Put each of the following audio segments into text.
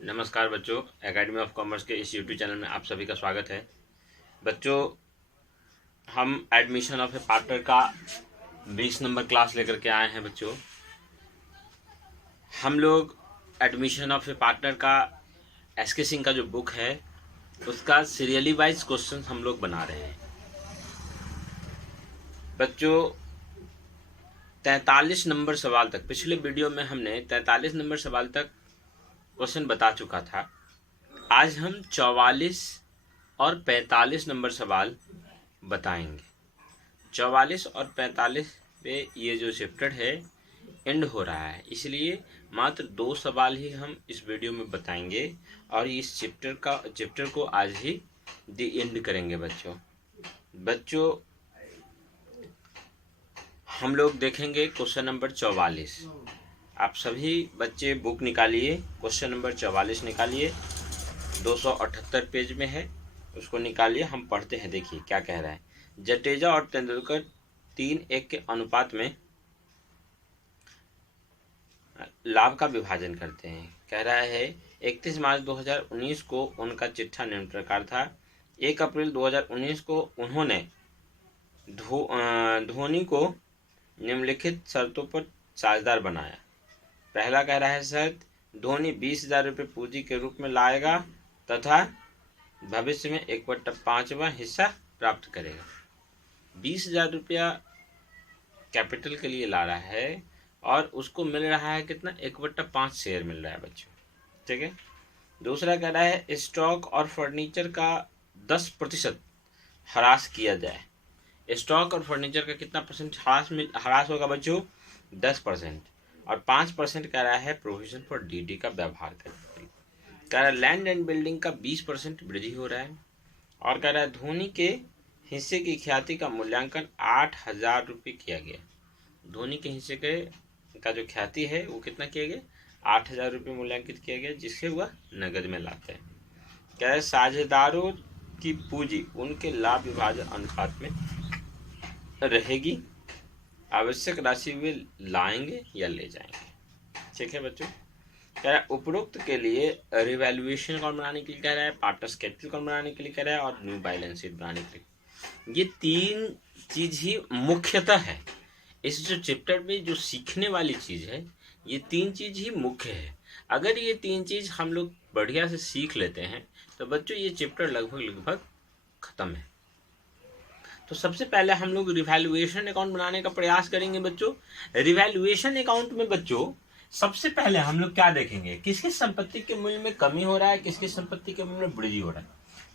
नमस्कार बच्चों, academy of commerce के इस यूट्यूब चैनल में आप सभी का स्वागत है। बच्चों, हम एडमिशन ऑफ ए पार्टनर का 20 नंबर क्लास लेकर के आए हैं। बच्चों, हम लोग एडमिशन ऑफ ए पार्टनर का एसके सिंह का जो बुक है उसका सीरियली वाइज क्वेश्चन हम लोग बना रहे हैं। बच्चों, 43 नंबर सवाल तक, पिछले वीडियो में हमने 43 नंबर सवाल तक क्वेश्चन बता चुका था। आज हम 44 और 45 नंबर सवाल बताएंगे। 44 और 45 पे ये जो चैप्टर है एंड हो रहा है, इसलिए मात्र 2 सवाल ही हम इस वीडियो में बताएंगे और इस चैप्टर को आज ही दी एंड करेंगे। बच्चों, हम लोग देखेंगे क्वेश्चन नंबर 44। आप सभी बच्चे बुक निकालिए, क्वेश्चन नंबर 44 निकालिए, 278 पेज में है, उसको निकालिए। हम पढ़ते हैं, देखिए क्या कह रहा है। जडेजा और तेंदुलकर 3-1 के अनुपात में लाभ का विभाजन करते हैं। कह रहा है 31 मार्च 2019 को उनका चिट्ठा निम्न प्रकार था। 1 अप्रैल 2019 को उन्होंने धोनी को निम्नलिखित शर्तों पर साझेदार बनाया। पहला कह रहा है शर्त, धोनी 20,000 रुपये पूंजी के रूप में लाएगा तथा भविष्य में 1/5वां हिस्सा प्राप्त करेगा। 20,000 रुपया कैपिटल के लिए ला रहा है और उसको मिल रहा है कितना, 1/5 शेयर मिल रहा है बच्चों। ठीक है। दूसरा कह रहा है स्टॉक और फर्नीचर का 10% ह्रास किया जाए। स्टॉक और फर्नीचर का कितना परसेंट ह्रास होगा बच्चों, 10%। और 5% कह रहा है प्रोविजन फॉर डीडी का व्यवहार करने। कह रहा है लैंड एंड बिल्डिंग का 20% वृद्धि हो रहा है। और कह रहा है धोनी के हिस्से की ख्याति का मूल्यांकन 8,000 रुपये किया गया। धोनी के हिस्से का जो ख्याति है वो कितना किया गया, 8,000 रुपये मूल्यांकित किया गया, जिससे वह नगद में लाते हैं। कह रहे साझेदारों की पूंजी उनके लाभ विभाजन अनुपात में रहेगी। आवश्यक राशि वे लाएंगे या ले जाएंगे। ठीक है बच्चों। कह रहा है उपरोक्त के लिए रिवैल्यूएशन अकाउंट बनाने के लिए कह रहा है, पार्टनर्स कैपिटल अकाउंट बनाने के लिए कह रहा है और न्यू बैलेंस शीट बनाने के लिए। ये 3 चीज ही मुख्यतः है इस जो चैप्टर में जो सीखने वाली चीज है। ये 3 चीज ही मुख्य है। अगर ये 3 चीज हम लोग बढ़िया से सीख लेते हैं तो बच्चों ये चैप्टर लगभग खत्म है। तो सबसे पहले हम लोग रिवैल्यूएशन अकाउंट बनाने का प्रयास करेंगे बच्चों। रिवैल्यूएशन अकाउंट में बच्चों सबसे पहले हम लोग क्या देखेंगे, किसकी संपत्ति के मूल्य में कमी हो रहा है, किसकी संपत्ति के मूल्य में वृद्धि हो रहा है।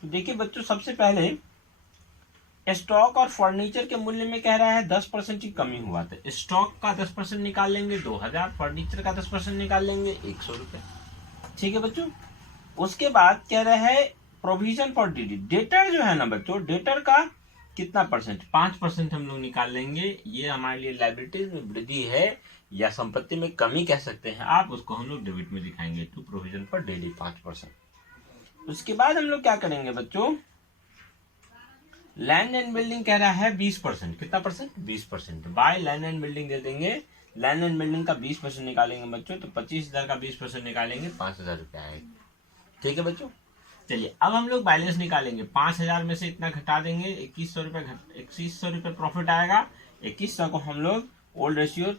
तो देखिए बच्चों, सबसे पहले स्टॉक और फर्नीचर के मूल्य में कह रहा है 10% की कमी हुआ था। स्टॉक का 10% निकाल लेंगे 2,000, फर्नीचर का 10% निकाल लेंगे 100 रुपये। ठीक है बच्चों। उसके बाद कह रहा है प्रोविजन फॉर डीडी, डेटर जो है ना बच्चों, डेटर का कितना परसेंट, 5% हम लोग निकाल लेंगे। ये हमारे लिए लायबिलिटीज में वृद्धि है या संपत्ति में कमी कह सकते हैं आप, उसको हम लोग डेबिट में दिखाएंगे। To provision for daily 5%। उसके बाद हम लोग क्या करेंगे बच्चों, लैंड एंड बिल्डिंग कह रहा है 20%। कितना percent, 20%। By land and building दे देंगे। लैंड एंड बिल्डिंग का 20% निकालेंगे बच्चों, तो 25,000 का 20% निकालेंगे, 5,000 रुपया आएगा। ठीक है बच्चों। चलिए अब हम लोग बैलेंस निकालेंगे। 5,000 में से इतना घटा देंगे, 2100 रुपये प्रॉफिट आएगा। 2100 को हम लोग ओल्ड रेशियो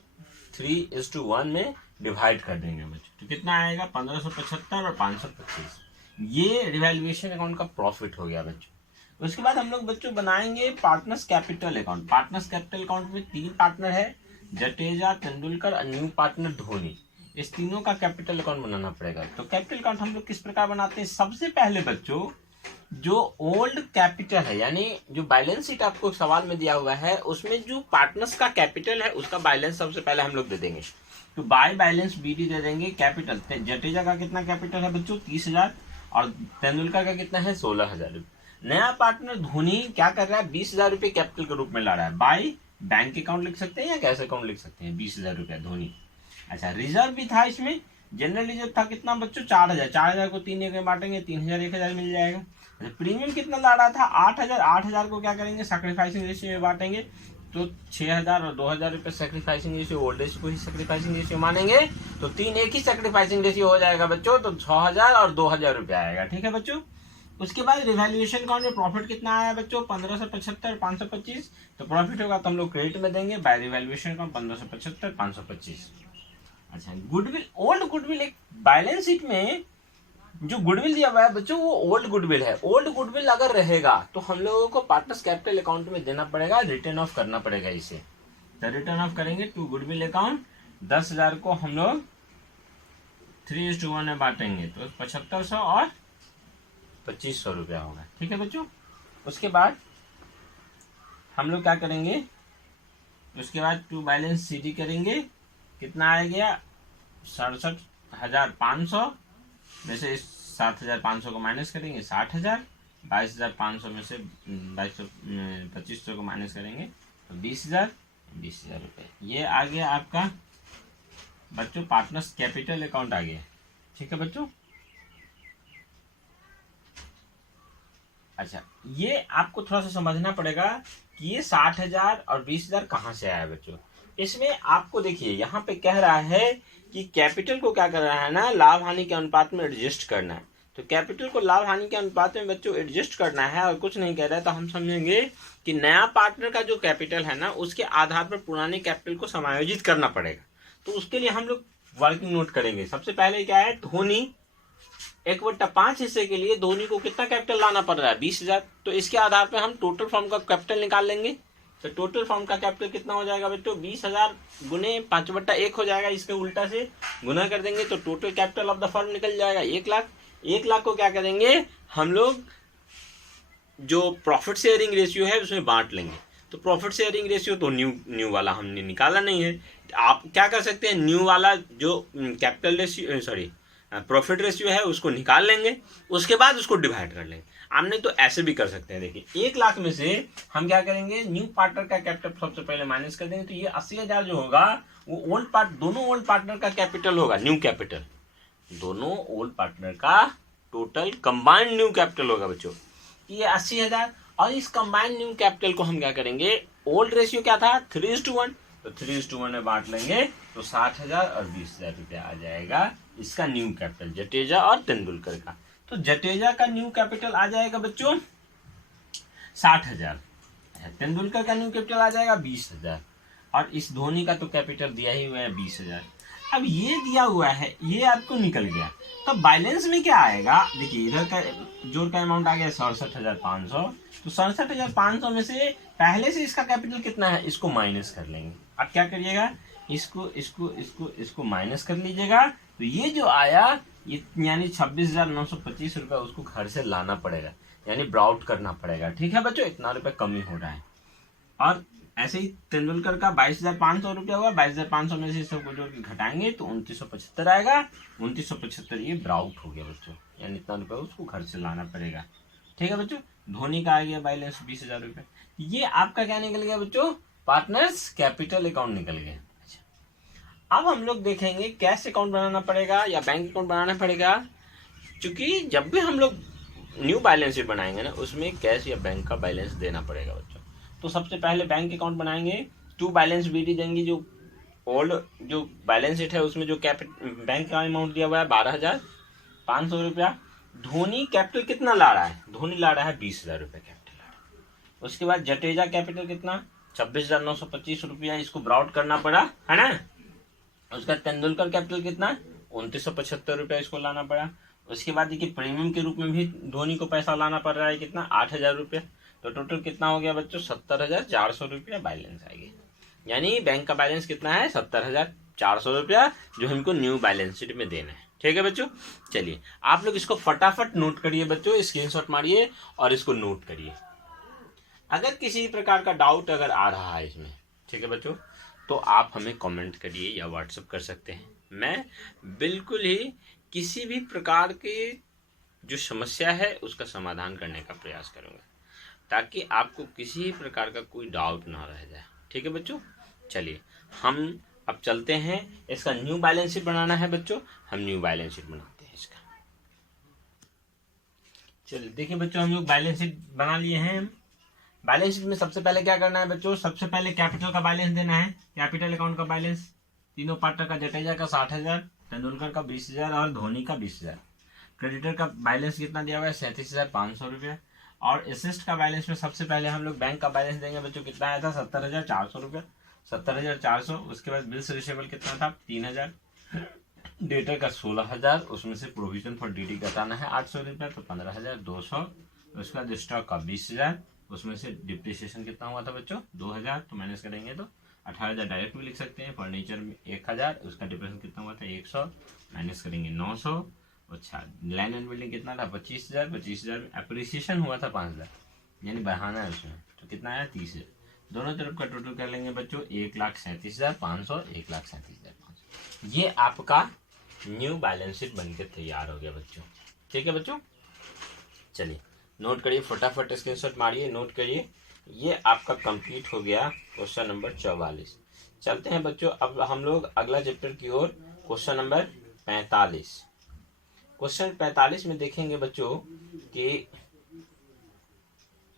3:1 में डिवाइड कर देंगे बच्चों, तो कितना आएगा, 1575 और 525। ये रिवैल्यूएशन अकाउंट का प्रॉफिट हो गया बच्चों। उसके बाद हम लोग बच्चों बनाएंगे partners capital account. Partners capital account में 3 पार्टनर है, जडेजा, तेंदुलकर और न्यू पार्टनर धोनी। इस तीनों का कैपिटल अकाउंट बनाना पड़ेगा। तो कैपिटल अकाउंट हम लोग किस प्रकार बनाते हैं, सबसे पहले बच्चों जो ओल्ड कैपिटल है, यानी जो बैलेंस शीट आपको सवाल में दिया हुआ है उसमें जो पार्टनर्स का कैपिटल है उसका बैलेंस सबसे पहले हम लोग दे देंगे। तो बाय बैलेंस बीडी दे देंगे। कैपिटल जडेजा का कितना कैपिटल है बच्चों, 30,000 और तेंदुलकर का कितना है, 16,000। नया पार्टनर धोनी क्या कर रहा है, 20,000 रुपये कैपिटल के रूप में ला रहा है। बाय बैंक अकाउंट लिख सकते हैं या कैश अकाउंट लिख सकते हैं, 20,000 रुपया धोनी। अच्छा, रिजर्व भी था इसमें। जनरल रिजर्व था कितना बच्चों, 4,000। 4,000 को 3 में बांटेंगे, 3,000 1,000 मिल जाएगा। प्रीमियम कितना ला रहा था, 8,000। 8,000 को क्या करेंगे, सैक्रिफाइसिंग रेशियो में बांटेंगे, तो 6,000 और 2,000 रुपये सेक्रीफाइसिंग रेशियो, ओल्ड रेशियो को ही सेक्रीफाइसिंग रेशियो मानेंगे, तो 3 एक ही सेक्रीफाइसिंग रेशियो हो जाएगा बच्चों, तो 6,000 और 2,000 रुपये आएगा। ठीक है बच्चों। उसके बाद रिवैल्यूएशन अकाउंट में प्रॉफिट कितना आया बच्चों, 1575 525, तो प्रॉफिट होगा तो हम लोग क्रेडिट में देंगे बाय रिवैल्यूएशन अकाउंट 1575 525। अच्छा, गुडविल, ओल्ड गुडविल, एक बैलेंस शीट में जो गुडविल दिया हुआ है बच्चों वो ओल्ड गुडविल है। ओल्ड गुडविल अगर रहेगा तो हम लोगों को पार्टनर्स कैपिटल अकाउंट में देना पड़ेगा, रिटर्न ऑफ करना पड़ेगा इसे। तो रिटर्न ऑफ करेंगे टू गुडविल अकाउंट, 10,000 को हम लोग 3:1 में बांटेंगे, तो 7,500 और 2,500 रुपया होगा। ठीक है बच्चों। उसके बाद हम लोग क्या करेंगे, उसके बाद टू बैलेंस सीडी करेंगे, कितना आ गया 67,500 में से 7,500 को माइनस करेंगे 60,000, 22,500 में से 2,500 को माइनस करेंगे तो 20,000 रुपये। ये आ गया आपका बच्चों पार्टनर्स कैपिटल अकाउंट आ गया। ठीक है बच्चों। अच्छा, ये आपको थोड़ा सा समझना पड़ेगा कि ये 60,000 और 20,000 कहाँ से आया बच्चों। इसमें आपको देखिए यहाँ पे कह रहा है कि कैपिटल को क्या कर रहा है ना, लाभ हानि के अनुपात में एडजस्ट करना है। तो कैपिटल को लाभ हानि के अनुपात में बच्चों एडजस्ट करना है और कुछ नहीं कह रहा है, तो हम समझेंगे कि नया पार्टनर का जो कैपिटल है ना उसके आधार पर पुराने कैपिटल को समायोजित करना पड़ेगा। तो उसके लिए हम लोग वर्किंग नोट करेंगे। सबसे पहले क्या है, धोनी 1/5 हिस्से के लिए धोनी को कितना कैपिटल लाना पड़ रहा है, 20,000। तो इसके आधार पर हम टोटल फॉर्म का कैपिटल निकाल लेंगे। तो टोटल फॉर्म का कैपिटल कितना हो जाएगा बच्चों, 20,000 गुने 5/1 हो जाएगा, इसके उल्टा से गुना कर देंगे तो total capital of the firm निकल जाएगा 1 लाख। 1 लाख को क्या करेंगे हम लोग, जो प्रॉफिट शेयरिंग रेशियो है उसमें बांट लेंगे। तो प्रॉफिट शेयरिंग रेशियो तो न्यू वाला हमने निकाला नहीं है। आप क्या कर सकते हैं, न्यू वाला जो कैपिटल रेशियो प्रॉफिट रेशियो है उसको निकाल लेंगे, उसके बाद उसको डिवाइड कर लेंगे। हमने तो ऐसे भी कर सकते हैं। देखिए 1 लाख में से हम क्या करेंगे, न्यू पार्टनर का कैपिटल सबसे पहले माइनस कर देंगे, तो ये 80,000 जो होगा वो दोनों ओल्ड पार्टनर का कैपिटल होगा, न्यू कैपिटल, दोनों ओल्ड पार्टनर का टोटल कंबाइंड न्यू कैपिटल होगा बच्चों, ये 80,000। और इस कंबाइंड न्यू कैपिटल को हम क्या करेंगे, ओल्ड रेशियो क्या था 3:1, तो 3:1 में बांट लेंगे तो 60,000 और 20,000 रुपया आ जाएगा इसका न्यू कैपिटल, जडेजा और तेंदुलकर का। तो जडेजा का न्यू कैपिटल आ जाएगा बच्चों 60,000, तेंदुलकर का न्यू कैपिटल आ जाएगा 20,000 और इस धोनी का तो कैपिटल दिया ही हुआ है 20,000। अब ये दिया हुआ है, ये आपको निकल गया, तो बैलेंस में क्या आएगा, देखिए इधर का जोड़ का अमाउंट आ गया 67,500, तो 67,500 में से पहले से इसका कैपिटल कितना है इसको माइनस कर लेंगे। अब क्या करिएगा, इसको माइनस कर लीजिएगा, तो ये जो आया ये यानी 26,925 रुपये उसको घर से लाना पड़ेगा, यानी ब्राउट करना पड़ेगा। ठीक है बच्चों, इतना रुपये कमी हो रहा है। और ऐसे ही तेंदुलकर का 22,500 रुपया हुआ, 22,500 में से सबको जोड़ के घटाएंगे तो 2975 आएगा, 2975 ये ब्राउट हो गया बच्चों, यानी इतना रुपया उसको घर से लाना पड़ेगा। ठीक है बच्चों। धोनी का आ गया बैलेंस 20,000 रुपये। ये आपका क्या निकल गया बच्चों, पार्टनर्स कैपिटल अकाउंट निकल गया। अच्छा, अब हम लोग देखेंगे कैश अकाउंट बनाना पड़ेगा या बैंक अकाउंट बनाना पड़ेगा, क्योंकि जब भी हम लोग न्यू बैलेंस शीट बनाएंगे ना उसमें कैश या बैंक का बैलेंस देना पड़ेगा बच्चों। तो सबसे पहले बैंक अकाउंट बनाएंगे, टू बैलेंस बीडी देंगे, जो ओल्ड जो बैलेंस शीट है उसमें जो बैंक का अमाउंट दिया हुआ है 12,500 रुपया। धोनी कैपिटल कितना ला रहा है, धोनी ला रहा है 20,000 रुपये कैपिटल ला रहा है। उसके बाद जडेजा कैपिटल कितना 26,925 रुपया, इसको ब्राउट करना पड़ा है ना। उसका तेंदुलकर कैपिटल कितना 2975 रुपया, इसको लाना पड़ा। उसके बाद देखिए प्रीमियम के रूप में भी धोनी को पैसा लाना पड़ रहा है कितना 8,000 रुपया, तो टोटल कितना हो गया बच्चों 70,400 रुपया बैलेंस आ गया। यानी बैंक का बैलेंस कितना है 70,400 रुपया, जो हमको न्यू बैलेंस शीट में देना है। ठीक है बच्चों, चलिए आप लोग इसको फटाफट नोट करिए बच्चों, स्क्रीनशॉट मारिए और इसको नोट करिए। अगर किसी प्रकार का डाउट अगर आ रहा है इसमें, ठीक है बच्चों, तो आप हमें कमेंट करिए या व्हाट्सएप कर सकते हैं। मैं बिल्कुल ही किसी भी प्रकार की जो समस्या है उसका समाधान करने का प्रयास करूंगा, ताकि आपको किसी प्रकार का कोई डाउट ना रह जाए। ठीक है बच्चों, चलिए हम अब चलते हैं, इसका न्यू बैलेंस शीट बनाना है बच्चों, हम न्यू बैलेंस शीट बनाते हैं इसका। चलिए देखिए बच्चों, हम लोग बैलेंस शीट बना लिए हैं। बैलेंस शीट में सबसे पहले क्या करना है बच्चों, सबसे पहले कैपिटल का बैलेंस देना है, कैपिटल अकाउंट का बैलेंस, तीनों पार्टनर का, जडेजा का 60,000, तेंदुलकर का 20,000 और धोनी का 20,000। क्रेडिटर का बैलेंस कितना दिया हुआ है, 37,500 रुपया। और असिस्ट का बैलेंस में सबसे पहले हम लोग बैंक का बैलेंस देंगे बच्चों, कितना आया था, 70,400 रुपया, 70,400। उसके बाद बिल्स रिसीवेबल कितना था, 3,000। डेटर का 16,000, उसमें से प्रोविजन फॉर डीडी कटाना है 800 रुपया, तो 15,200। उसके बाद स्टॉक का 20,000, उसमें से डिप्रिसिएशन कितना हुआ था बच्चों, 2,000, तो माइनस करेंगे तो 18,000 डायरेक्ट भी लिख सकते हैं। फर्नीचर में 1,000, उसका डिप्रेशन कितना हुआ था, 100, माइनस करेंगे 900। अच्छा, लैंड एंड बिल्डिंग कितना था, 25,000, 25,000 में अप्रिसिएशन हुआ था 5,000, यानी बढ़ाना है उसमें, तो कितना आया, 30,000। दोनों तरफ का टोटल कर लेंगे बच्चों, 1,37,500, 1,37,500। ये आपका न्यू बैलेंस शीट बनकर तैयार हो गया बच्चों। ठीक है बच्चों, चलिए नोट करिए, फटाफट स्क्रीनशॉट मारिए, नोट करिए। ये आपका कंप्लीट हो गया क्वेश्चन नंबर 44। चलते हैं बच्चों अब हम लोग अगला चैप्टर की ओर, क्वेश्चन नंबर 45। क्वेश्चन 45 में देखेंगे बच्चों कि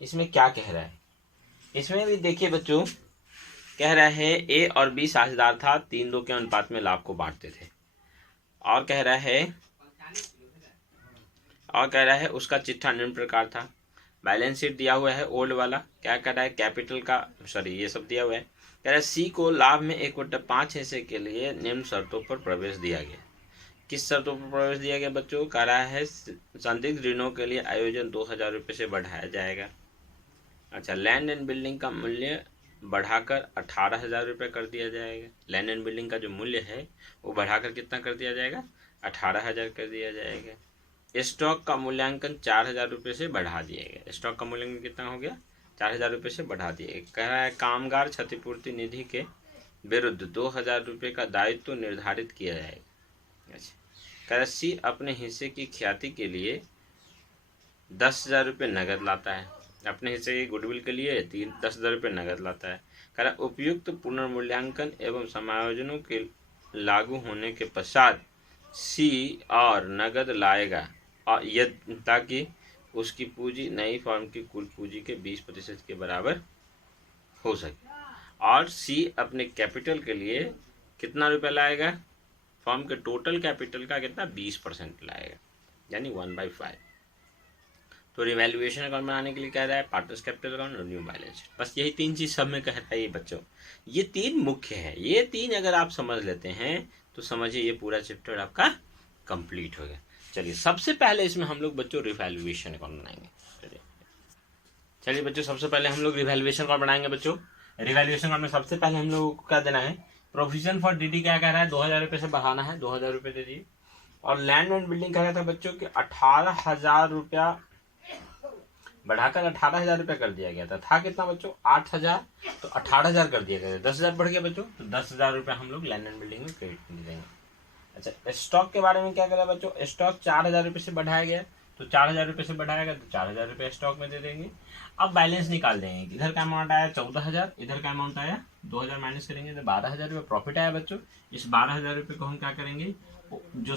इसमें क्या कह रहा है। इसमें भी देखिए बच्चों, कह रहा है ए और बी साझेदार था, 3-2 के अनुपात में लाभ को बांटते थे। और कह रहा है उसका चिट्ठा निम्न प्रकार था। बैलेंस शीट दिया हुआ है ओल्ड वाला, क्या कह रहा है, कैपिटल का, सॉरी ये सब दिया हुआ है। कह रहा है सी को लाभ में 1/5 हिस्से के लिए निम्न शर्तों पर प्रवेश दिया गया। किस शर्तों पर प्रवेश दिया गया बच्चों, कह रहा है संदिग्ध ऋणों के लिए आयोजन 2,000 रुपये से बढ़ाया जाएगा। अच्छा, लैंड एंड बिल्डिंग का मूल्य बढ़ाकर 18,000 रुपये कर दिया जाएगा। लैंड एंड बिल्डिंग का जो मूल्य है वो बढ़ाकर कितना कर दिया जाएगा, 18,000 कर दिया जाएगा। स्टॉक का मूल्यांकन 4,000 रुपये से बढ़ा दिया गया। स्टॉक का मूल्यांकन कितना हो गया, 4,000 रुपये से बढ़ा दिया गया। कह रहा है कामगार क्षतिपूर्ति निधि के विरुद्ध 2,000 रुपये का दायित्व निर्धारित किया जाएगा। अच्छा, कह रहा सी अपने हिस्से की ख्याति के लिए 10,000 रुपये नगद लाता है। अपने हिस्से की गुडविल के लिए 10,000 रुपये नगद लाता है। कह रहा उपयुक्त पुनर्मूल्यांकन एवं समायोजनों के लागू होने के पश्चात सी और नगद लाएगा, और यह ताकि उसकी पूंजी नई फर्म की कुल पूंजी के 20% के बराबर हो सके। और सी अपने कैपिटल के लिए कितना रुपया लाएगा, फर्म के टोटल कैपिटल का कितना, 20% लाएगा, यानी 1/5। तो रिवैल्यूएशन अकाउंट बनाने के लिए कह रहा है पार्टनर्स कैपिटल अकाउंट और न्यू बैलेंस शीट। बस यही 3 चीज सब में कह रहा है ये बच्चों। ये 3 मुख्य है, ये 3 अगर आप समझ लेते हैं तो समझिए ये पूरा चैप्टर आपका कंप्लीट हो गया। चलिए सबसे पहले इसमें हम लोग बच्चों रिवैल्यूएशन अकाउंट बनाएंगे। चलिए बच्चों, सबसे पहले हम लोग रिवैल्यूएशन अकाउंट बनाएंगे बच्चों। रिवैल्यूएशन अकाउंट में सबसे पहले हम लोग को क्या देना है, प्रोविजन फॉर डीडी क्या कह रहा है, 2,000 रुपये से बढ़ाना है, 2,000 रुपये दे दिए। और लैंड एंड बिल्डिंग कह रहा था बच्चों कि 18,000 रुपया बढ़ाकर 18,000 रुपये कर दिया गया था कितना बच्चों, 8,000, तो 18,000 कर दिया गया, 10,000 बढ़ गया बच्चों, तो 10,000 रुपये हम लोग लैंड एंड बिल्डिंग में क्रेडिट देंगे। अच्छा, स्टॉक के बारे में क्या करें बच्चों, स्टॉक 4,000 रुपये से बढ़ाया गया, तो 4,000 रुपये से बढ़ाएगा तो 4,000 रुपये स्टॉक में दे देंगे। अब बैलेंस निकाल देंगे, इधर का अमाउंट आया 14,000, इधर का अमाउंट आया 2,000, माइनस करेंगे तो 12,000 रुपये प्रॉफिट आया बच्चों। इस 12,000 रुपये को हम क्या करेंगे, जो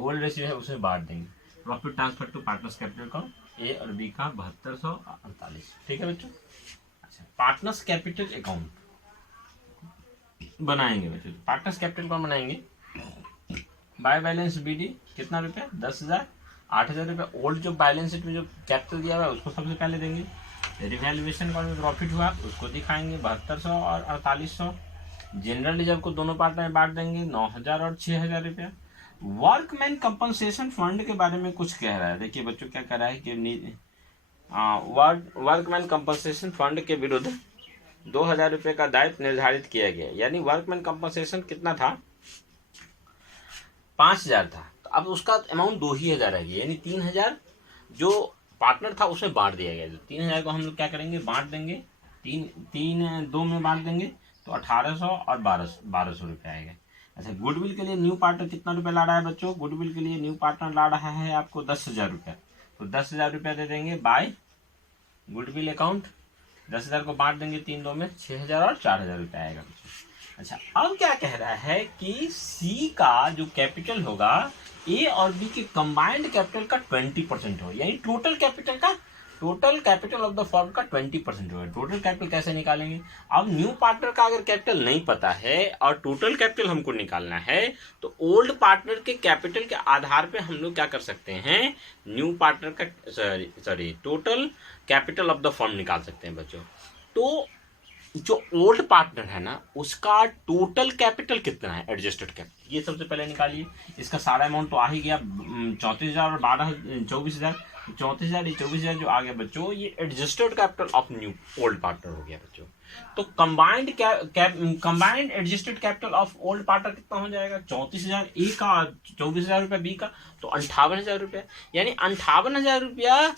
ओल्ड रेशियो है उसमें बांट देंगे। Profit transfer to partners capital का ए और बी का 7248। ठीक है बच्चों। अच्छा, पार्टनर्स कैपिटल अकाउंट बनाएंगे बच्चों। पार्टनर्स कैपिटल अकाउंट बनाएंगे, बाय बैलेंस बीडी कितना रुपया, 10,000, 8,000 रुपये। ओल्ड जो बैलेंस शीट में जो कैपिटल दिया हुआ है उसको सबसे पहले देंगे। रिवैल्यूएशन अकाउंट में प्रॉफिट हुआ उसको दिखाएंगे 7200 और 4800। जनरल रिजर्व को दोनों पार्ट में बांट देंगे 9,000 और 6,000 रुपया। वर्कमैन कंपनसेशन फंड के बारे में कुछ कह रहा है, देखिए बच्चों क्या कह रहा है कि वर्कमैन कंपनसेशन फंड के विरुद्ध 2,000 रुपये का दायित्व निर्धारित किया गया। यानी वर्कमैन कंपनसेशन कितना था, 5,000 था, तो अब उसका अमाउंट 2,000 है, यानी 3,000 जो पार्टनर था उसमें बांट दिया गया। 3,000 को हम लोग क्या करेंगे, बांट देंगे, 2 में बांट देंगे, तो 1,800 और 1,200 रुपये आएगा। अच्छा, गुडविल के लिए न्यू पार्टनर कितना रुपया ला रहा है बच्चों, गुडविल के लिए न्यू पार्टनर ला रहा है आपको 10,000 रुपया, तो 10,000 रुपया दे देंगे बाय गुडविल अकाउंट। 10,000 को बांट देंगे 3 में, 6,000 और 4,000 रुपया आएगा बच्चों। अच्छा, अब क्या कह रहा है कि सी का जो कैपिटल होगा ए और बी के कंबाइंड कैपिटल का 20% हो, यानी टोटल कैपिटल का total capital of the firm का 20% होगा। टोटल कैपिटल कैसे निकालेंगे? अब न्यू पार्टनर का अगर कैपिटल नहीं पता है और टोटल कैपिटल हमको निकालना है तो ओल्ड पार्टनर के कैपिटल के आधार पे हम लोग क्या कर सकते हैं, न्यू पार्टनर का total capital of the firm निकाल सकते हैं बच्चों। तो जो ओल्ड पार्टनर है ना उसका टोटल कैपिटल कितना है, एडजस्टेड कैपिटल, ये सबसे पहले निकालिए। इसका सारा अमाउंट तो आ ही गया 34,000 और 24,000, 34,000 ये 24,000 जो आ गया बच्चों, ये adjusted capital of new old partner हो गया बच्चों। तो combined adjusted capital of old partner कितना हो जाएगा, 34,000 ए का, 24,000 रुपया बी का, तो 58,000 रुपया, यानी 58,000 रुपया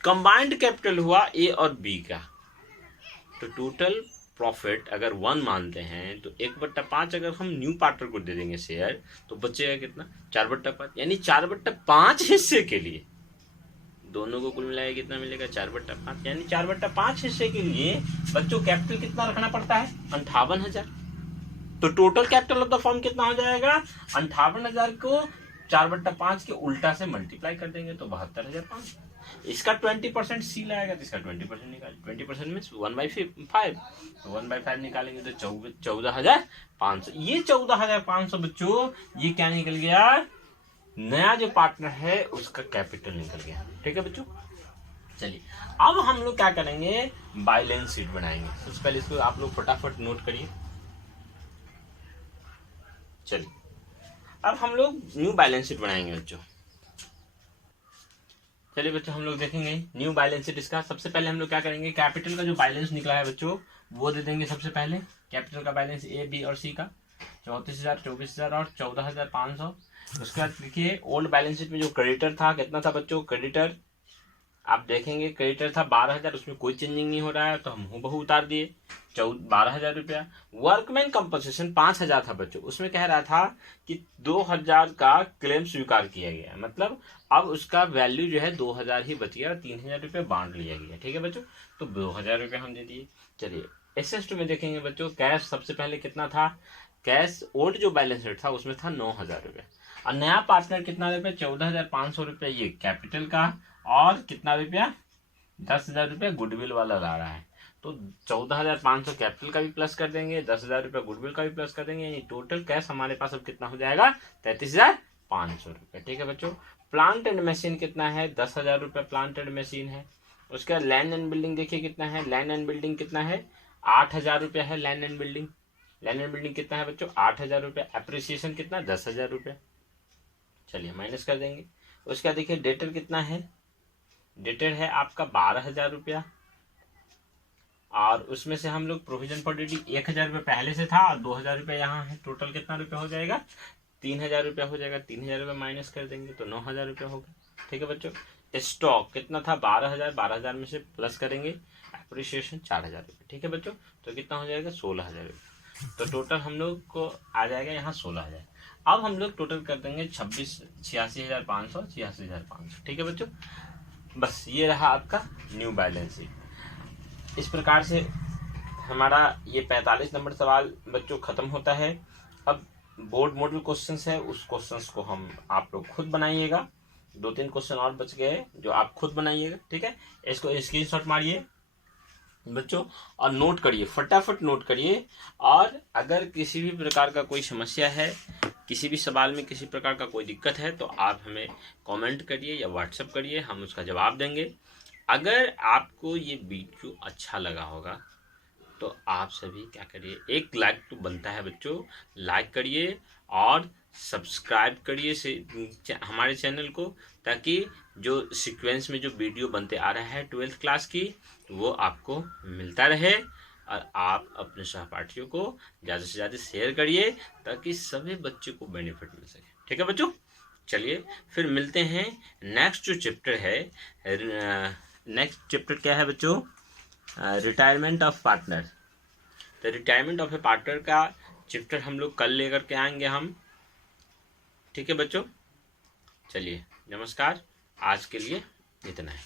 कंबाइंड कैपिटल हुआ ए और बी का। तो टोटल प्रॉफिट अगर 1 मानते हैं तो 1/5 अगर हम न्यू पार्टनर को दे देंगे शेयर तो बचेगा कितना, 4/5, यानी 4/5 हिस्से के लिए दोनों को कुल मिलाया कितना मिलेगा, 4/5, यानी 4/5 हिस्से के लिए बच्चों कैपिटल कितना रखना पड़ता है, 58,000। तो total capital of the firm कितना हो जाएगा, 58,000 को 4/5 के उल्टा से मल्टीप्लाई कर देंगे तो 72,500। इसका 20% सी लाएगा तो इसका 20% निकाल, 20% में 1/5, तो 1/5 निकालेंगे तो 14,500। ये 14,500 बच्चों ये क्या निकल गया, नया जो पार्टनर है उसका कैपिटल निकल गया। ठीक है बच्चों, चलिए अब हम लोग क्या करेंगे, बैलेंस शीट बनाएंगे। सबसे पहले इसको आप लोग फटाफट नोट करिए। चलिए अब हम लोग न्यू बैलेंस शीट बनाएंगे बच्चों। चलिए बच्चों हम लोग देखेंगे न्यू बैलेंस शीट। इसका सबसे पहले हम लोग क्या करेंगे, कैपिटल का जो बैलेंस निकला है बच्चों वो दे देंगे। सबसे पहले कैपिटल का बैलेंस ए बी और सी का 34,000, 24,000 और 14,500। उसके बाद देखिए ओल्ड बैलेंस शीट में जो क्रेडिटर था कितना था बच्चों, क्रेडिटर आप देखेंगे क्रेडिटर था 12,000, उसमें कोई चेंजिंग नहीं हो रहा है तो हम हूबहू उतार दिए 12,000 रुपया। वर्कमैन कंपनसेशन 5,000 था बच्चों, उसमें कह रहा था कि 2,000 का क्लेम स्वीकार किया गया, मतलब अब उसका वैल्यू जो है 2,000 ही बच गया, 3,000 रुपये बांट लिया गया। ठीक है बच्चों, तो 2,000 रुपये हम दे दिए। चलिए SS2 में देखेंगे बच्चों, कैश सबसे पहले कितना था, कैश ओल्ड जो बैलेंस शीट था उसमें था 9,000 रुपये, और नया पार्टनर कितना रुपये, 14,500 रुपये ये कैपिटल का, और कितना रुपया, 10,000 रुपये गुडविल वाला ला रहा है। तो 14,500 कैपिटल का भी प्लस कर देंगे, 10,000 रुपये गुडविल का भी प्लस कर देंगे, यानी टोटल कैश हमारे पास अब कितना हो जाएगा, 33,500 रुपये। ठीक है बच्चों, प्लांट एंड मशीन कितना है, 10,000 रुपये प्लांट एंड मशीन है। उसके बाद लैंड एंड बिल्डिंग देखिए कितना है, लैंड एंड बिल्डिंग कितना है, 8,000 रुपये है land and building. Land and building कितना है बच्चों, 8,000 रुपये। एप्रिसिएशन कितना, 10,000 रुपये। चलिए माइनस कर देंगे। उसके बाद देखिए डेटर कितना है, डेटर है आपका 12,000 रुपया, और उसमें से हम लोग प्रोविजन फॉर डेटी 1,000 रुपये पहले से था और 2,000 रुपये यहाँ है। टोटल कितना रुपया हो जाएगा, 3,000 रुपया हो जाएगा। 3,000 रुपये माइनस कर देंगे तो 9,000 रुपया होगा। ठीक है बच्चों, स्टॉक कितना था 12,000, 12,000 में से प्लस करेंगे एप्रिसिएशन 4,000 रुपये। ठीक है बच्चों, तो कितना हो जाएगा 16,000 रुपये। तो टोटल हम लोग को आ जाएगा यहाँ 16,000। अब हम लोग टोटल कर देंगे 86,500, 86,500। ठीक है बच्चों, बस ये रहा आपका न्यू बैलेंस शीट। इस प्रकार से हमारा ये 45 नंबर सवाल बच्चों खत्म होता है। अब बोर्ड मॉडल क्वेश्चंस है, उस क्वेश्चंस को हम आप लोग खुद बनाइएगा। 2-3 क्वेश्चन और बच गए जो आप खुद बनाइएगा। ठीक है, इसको स्क्रीनशॉट मारिए बच्चों और नोट करिए, फटाफट नोट करिए। और अगर किसी भी प्रकार का कोई समस्या है, किसी भी सवाल में किसी प्रकार का कोई दिक्कत है तो आप हमें कमेंट करिए या व्हाट्सएप करिए, हम उसका जवाब देंगे। अगर आपको ये वीडियो अच्छा लगा होगा तो आप सभी क्या करिए, एक लाइक तो बनता है बच्चों, लाइक करिए और सब्सक्राइब करिए हमारे चैनल को, ताकि जो सीक्वेंस में जो वीडियो बनते आ रहा है 12th क्लास की वो आपको मिलता रहे। और आप अपने सहपाठियों को ज़्यादा से ज़्यादा शेयर करिए ताकि सभी बच्चों को बेनिफिट मिल सके। ठीक है बच्चों, चलिए फिर मिलते हैं। नेक्स्ट जो चैप्टर है, नेक्स्ट चैप्टर क्या है बच्चों, रिटायरमेंट ऑफ पार्टनर। तो रिटायरमेंट ऑफ ए पार्टनर का चैप्टर हम लोग कल लेकर के आएंगे हम। ठीक है बच्चों, चलिए नमस्कार, आज के लिए इतना है।